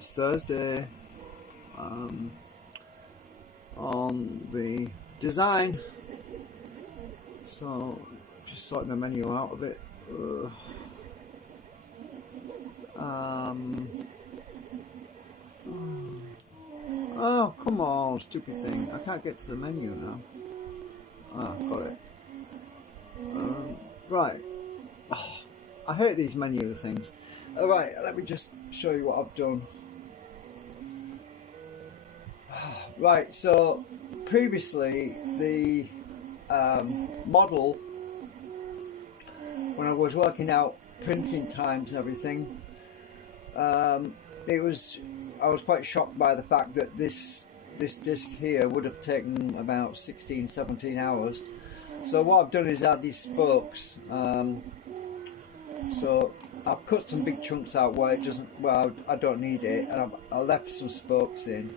It's Thursday. On the design, so just sorting the menu out a bit. Oh, come on, stupid thing. I can't get to the menu now. Got it. Right. Oh, I hate these menu things. Alright, let me just show you what I've done. Right, so previously the model, when I was working out printing times and everything, I was quite shocked by the fact that this disc here would have taken about 16-17 hours. So what I've done is add these spokes. So I've cut some big chunks out where it doesn't, well, I don't need it, and I left some spokes in.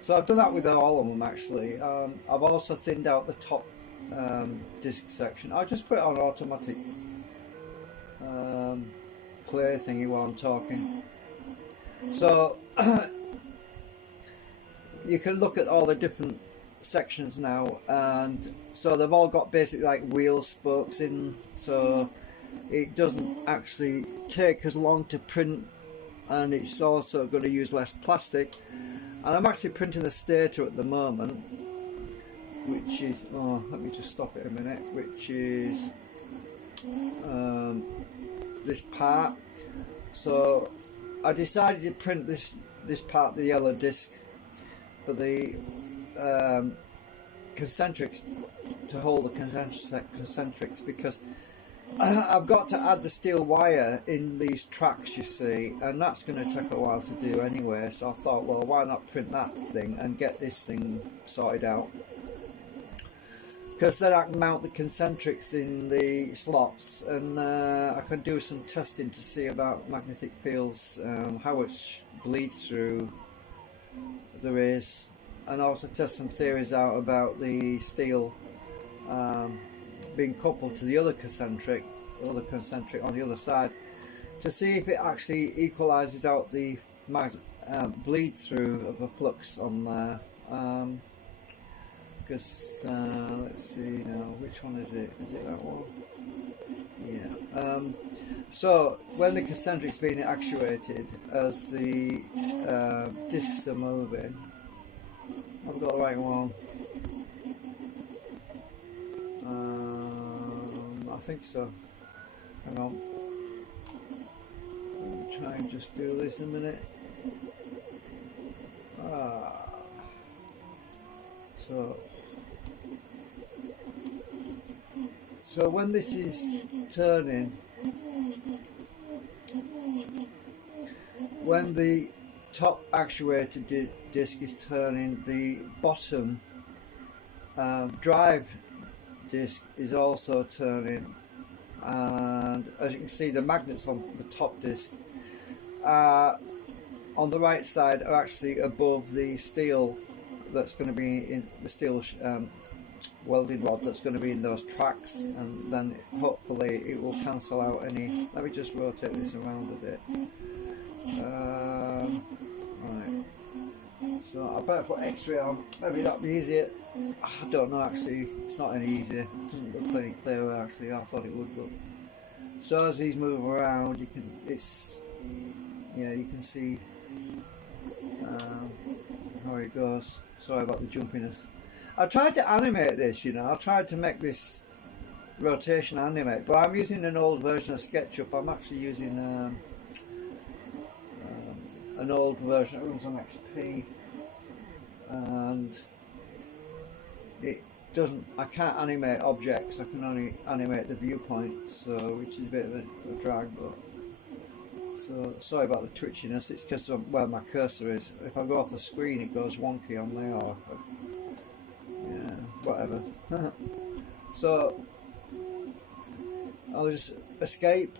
So I've done that with all of them actually. I've also thinned out the top disc section. I'll just put it on automatic clear thingy while I'm talking. So you can look at all the different sections now, and so they've all got basically like wheel spokes in, so it doesn't actually take as long to print, and it's also going to use less plastic. And I'm actually printing the stator at the moment, which is, oh, let me just stop it a minute, which is this part. So I decided to print this part, the yellow disc, for the concentrics, to hold the concentrics, because I've got to add the steel wire in these tracks, you see, and that's going to take a while to do anyway. So I thought, well, why not print that thing and get this thing sorted out, because then I can mount the concentrics in the slots, and I can do some testing to see about magnetic fields, how much bleed through there is, and also test some theories out about the steel being coupled to the other concentric on the other side, to see if it actually equalizes out the bleed through of the flux on there. Because let's see now, which one is it? Is it that one? Yeah. So when the concentric's being actuated, as the discs are moving, I've got the right one. I think so. Hang on. Let me try and just do this a minute. So when this is turning, when the top actuated disc is turning, the bottom drive disc is also turning, and as you can see, the magnets on the top disc on the right side are actually above the steel that's going to be in the steel welding rod that's going to be in those tracks, and then hopefully it will cancel out any. Let me just rotate this around a bit. Right, so I better put X-ray on, maybe that'll be easier. I don't know, actually, it's not any easier. It doesn't look any clearer actually. I thought it would, but so as these move around, you can see how it goes. Sorry about the jumpiness. I tried to animate this, you know. I tried to make this rotation animate, but I'm using an old version of SketchUp. I'm actually using an old version. It was on XP, and it doesn't. I can't animate objects. I can only animate the viewpoint, so which is a bit of a drag. But so sorry about the twitchiness. It's because of where my cursor is. If I go off the screen, it goes wonky on there. Or, yeah, whatever. So I'll just escape.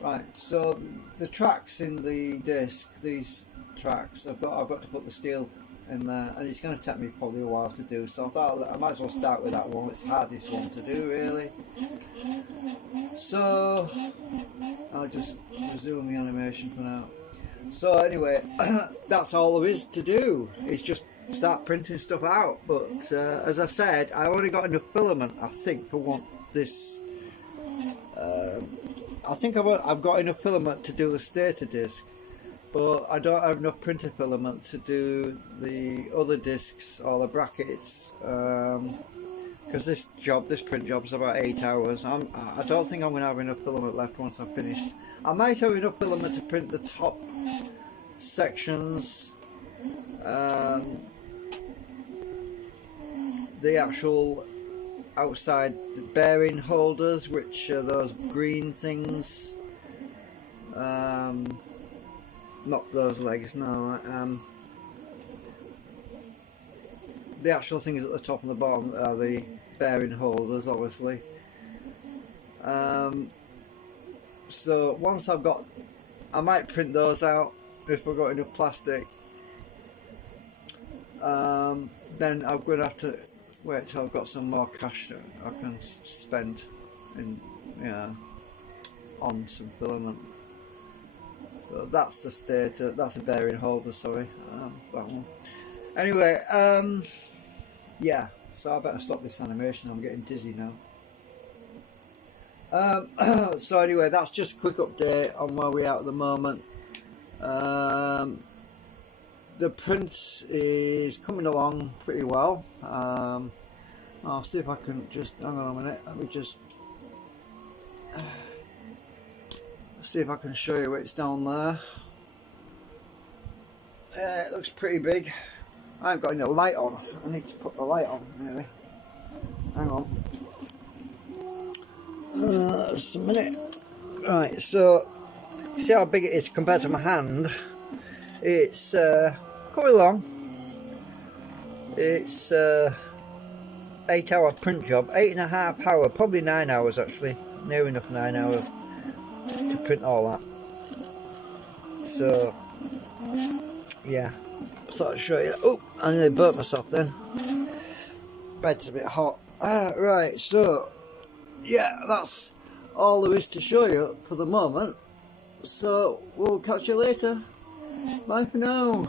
Right. So the tracks in the disc, these tracks, I've got to put the steel in there, and it's going to take me probably a while to do, so I thought I might as well start with that one. It's the hardest one to do, really. So I'll just resume the animation for now. So anyway, that's all there is to do. It's just start printing stuff out. But as I said, I only got enough filament, I think, for what this. I think I've got enough filament to do the stator disc, but I don't have enough printer filament to do the other discs or the brackets. Because this print job is about 8 hours. I don't think I'm going to have enough filament left once I've finished. I might have enough filament to print the top sections, the actual outside bearing holders, which are those green things, not those legs, no. The actual things at the top and the bottom are the bearing holders, obviously. So once I've got, I might print those out if I've got enough plastic. Then I'm going to have to wait till I've got some more cash that I can spend in, on some filament. So that's the stator, that's the bearing holder, sorry, that one. Anyway, yeah, so I better stop this animation, I'm getting dizzy now. So anyway, that's just a quick update on where we are at the moment. The print is coming along pretty well. I'll see if I can just, hang on a minute, let me just see if I can show you it's down there. Yeah, it looks pretty big. I haven't got any light on. I need to put the light on, really. Hang on. Just a minute. Right, so see how big it is compared to my hand. It's coming along. It's 8 hour print job, 8.5 hour, probably 9 hours actually, near enough 9 hours to print all that. So yeah, thought I'd show you that. Oh, I nearly burnt myself then. Bed's a bit hot. Right, so yeah, that's all there is to show you for the moment. So we'll catch you later. Bye for now.